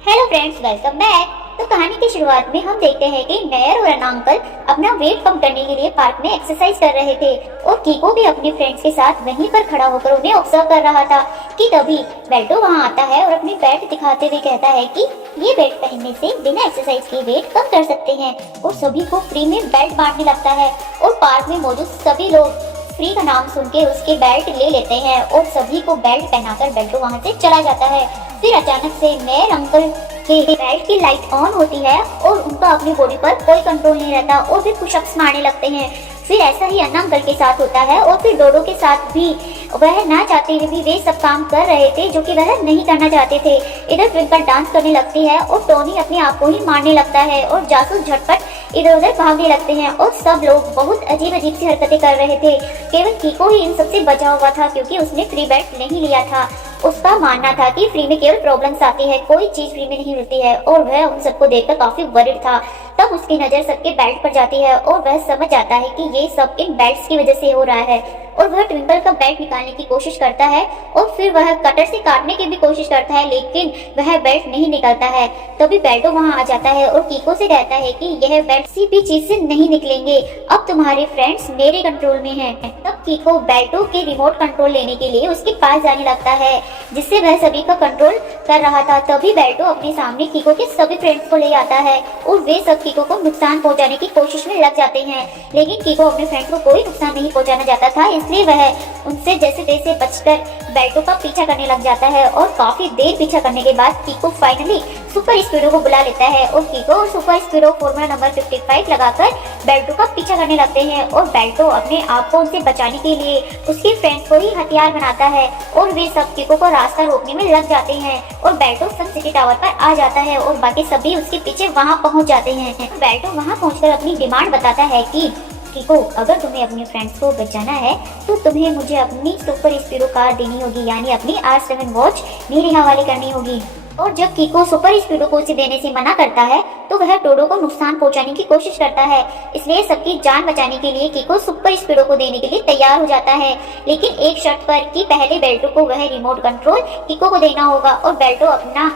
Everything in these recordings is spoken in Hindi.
Hello friends, welcome back. तो कहानी की शुरुआत में हम देखते हैं कि मेयर और अन्ना अंकल अपना वेट कम करने के लिए पार्क में एक्सरसाइज कर रहे थे और कीको भी अपने फ्रेंड्स के साथ वहीं पर खड़ा होकर उन्हें ऑब्जर्व कर रहा था कि तभी बेल्टो वहां आता है और अपनी बेल्ट दिखाते हुए कहता है कि ये बेल्ट पहनने से बिना एक्सरसाइज के वेट कम कर सकते हैं और सभी को फ्री में बेल्ट बांटने लगता है और पार्क में मौजूद सभी लोग फ्री का नाम सुन के उसके बेल्ट ले लेते हैं और सभी को बेल्ट पहनाकर बेल्टो वहां से चला जाता है। फिर अचानक से मेयर अंकल के बेल्ट की लाइट ऑन होती है और उनका अपनी बॉडी पर कोई कंट्रोल नहीं रहता और फिर पुशअप्स मारने लगते हैं। फिर ऐसा ही अन्ना अंकल के साथ होता है और फिर डोडो के साथ भी वह ना चाहते हुए भी वे सब काम कर रहे थे जो कि वह नहीं करना चाहते थे। इधर ट्विंकल डांस करने लगती है और टोनी अपने आप को ही मारने लगता है और जासूस झटपट इधर उधर भागने लगते हैं और सब लोग बहुत अजीब अजीब सी हरकतें कर रहे थे। केवल कीको ही इन सबसे बचा हुआ था क्योंकि उसने फ्री बेल्ट नहीं लिया था। उसका मानना था कि फ्री में केवल प्रॉब्लम्स आती है, कोई चीज फ्री में नहीं मिलती है और वह उन सबको देखकर काफी वरिड था। तब उसकी नजर सबके बेल्ट पर जाती है और वह समझ जाता है कि ये सब इन बेल्ट्स की वजह से हो रहा है और वह ट्विंकल का बेल्ट निकालने की कोशिश करता है और फिर वह कटर से काटने की भी कोशिश करता है लेकिन वह बेल्ट नहीं निकलता है। तभी बेल्टो वहां आ जाता है और कीको से कहता है कि यह बेल्ट किसी भी चीज से नहीं निकलेंगे, अब तुम्हारे फ्रेंड्स मेरे कंट्रोल में हैं। तब कीको बेल्टो के रिमोट कंट्रोल लेने के लिए उसके पास जाने लगता है जिससे वह सभी का कंट्रोल कर रहा था। तभी बेल्टो अपने सामने कीको के सभी फ्रेंड्स को ले आता है और वे सब कीको को नुकसान पहुंचाने की कोशिश में लग जाते हैं लेकिन कीको अपने फ्रेंड्स को कोई नुकसान नहीं पहुंचाना चाहता था, इसलिए वह उनसे जैसे तैसे बचकर बेल्टो का पीछा करने लग जाता है और काफी देर पीछा करने के बाद कीको फाइनली सुपर स्पीडो को बुला लेता है और कीको और सुपर स्पीडो फॉर्मूला नंबर 55 लगाकर बेल्टो का पीछा करने लगते हैं और बेल्टो अपने आप को उनसे बचाने के लिए उसके फ्रेंड्स को ही हथियार बनाता है और वे सब कीको को रास्ता रोकने में लग जाते हैं और बेल्टो सन सिटी टावर पर आ जाता है और बाकी सभी उसके पीछे वहां पहुंच जाते हैं। बेल्टो वहां पहुंचकर अपनी डिमांड बताता है कि कीको, अगर तुम्हें अपने फ्रेंड्स को बचाना है तो तुम्हें मुझे अपनी सुपर स्पीडो कार देनी होगी, यानी अपनी R7 वॉच मेरे हवाले करनी होगी। और जब कीको सुपर स्पीडो को उसे देने से मना करता है तो वह डोडो को नुकसान पहुंचाने की कोशिश करता है, इसलिए सबकी जान बचाने के लिए कीको सुपर स्पीडो को देने के लिए तैयार हो जाता है लेकिन एक शर्त पर कि पहले बेल्टो को वह रिमोट कंट्रोल कीको को देना होगा और बेल्टो अपना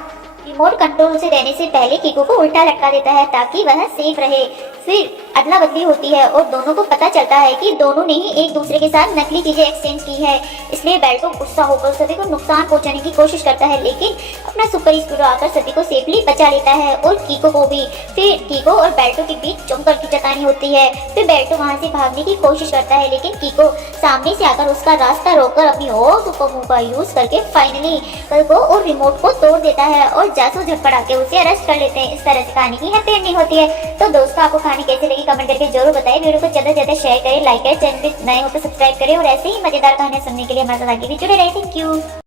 रिमोट कंट्रोल उसे देने से पहले कीको को उल्टा लटका देता है ताकि वह सेफ रहे। फिर अदला बदली होती है और दोनों को पता चलता है कि दोनों ने ही एक दूसरे के साथ नकली चीजें एक्सचेंज की है, इसलिए बेल्टो गुस्सा होकर सभी को नुकसान पहुंचाने की कोशिश करता है लेकिन अपना सुपर स्पीडो आकर सभी को सेफली बचा लेता है और कीको को भी। फिर कीको और बेल्टो के बीच जमकर खींचातानी होती है। फिर बेल्टो वहां से भागने की कोशिश करता है लेकिन कीको सामने से आकर उसका रास्ता रोककर अपनी और सुपर मूव का यूज करके फाइनली कल को और रिमोट को तोड़ देता है और जासूस झटपटा के उसे अरेस्ट कर लेते हैं। इस तरह से कहानी की हैप्पी एंडिंग होती है। तो दोस्तों, आपको कहानी कैसी लगी कमेंट करके जरूर बताएं। वीडियो को ज्यादा से ज्यादा शेयर करें, लाइक करें, चैनल पे नए हो तो सब्सक्राइब करें और ऐसे ही मजेदार कहानियां सुनने के लिए हमारे साथ आगे भी जुड़े रहे। Thank you.